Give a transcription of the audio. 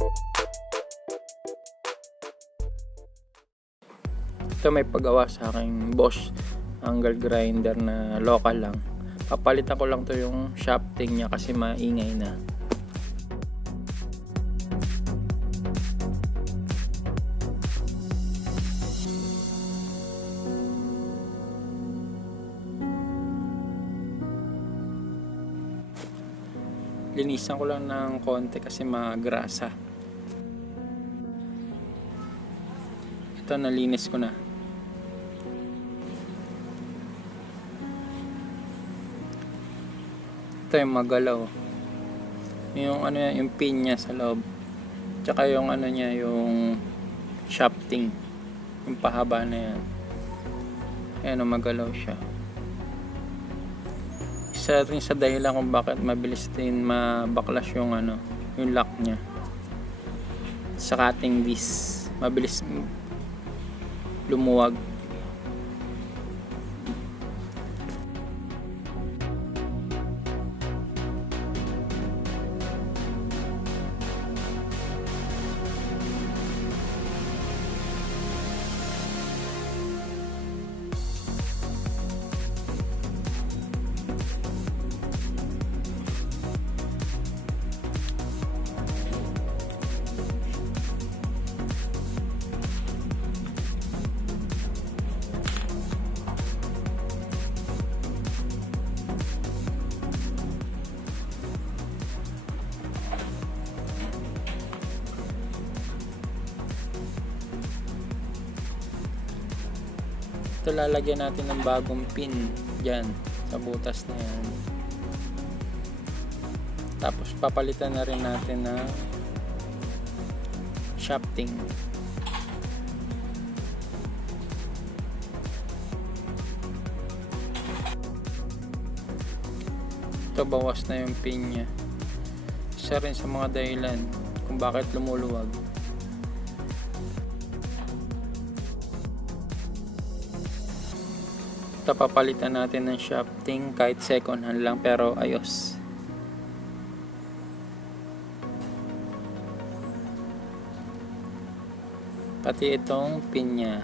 Ito may pagawa sa aking Bosch angle grinder na local lang. Papalitan ko lang to yung shafting niya kasi maingay na. Linisan ko lang ng konti kasi magrasa. Ito nalinis ko na. Ito yung magalaw. Yung ano yan, yung pin niya sa loob. Tsaka yung ano niya, yung shafting. Yung pahaba na yan. Ayan, magalaw siya. Isa rin sa dahilan kung bakit mabilis din mabaklas yung ano, yung lock niya. Sa cutting disc, mabilis lumuwag. Ito lalagyan natin ng bagong pin dyan sa butas na yan. Tapos papalitan na rin natin ng shafting. Ito bawas na yung pin nya. Isa rin sa mga dahilan kung bakit lumuluwag. Ito papalitan natin ng shafting kahit second hand lang pero ayos. Pati itong pin nya.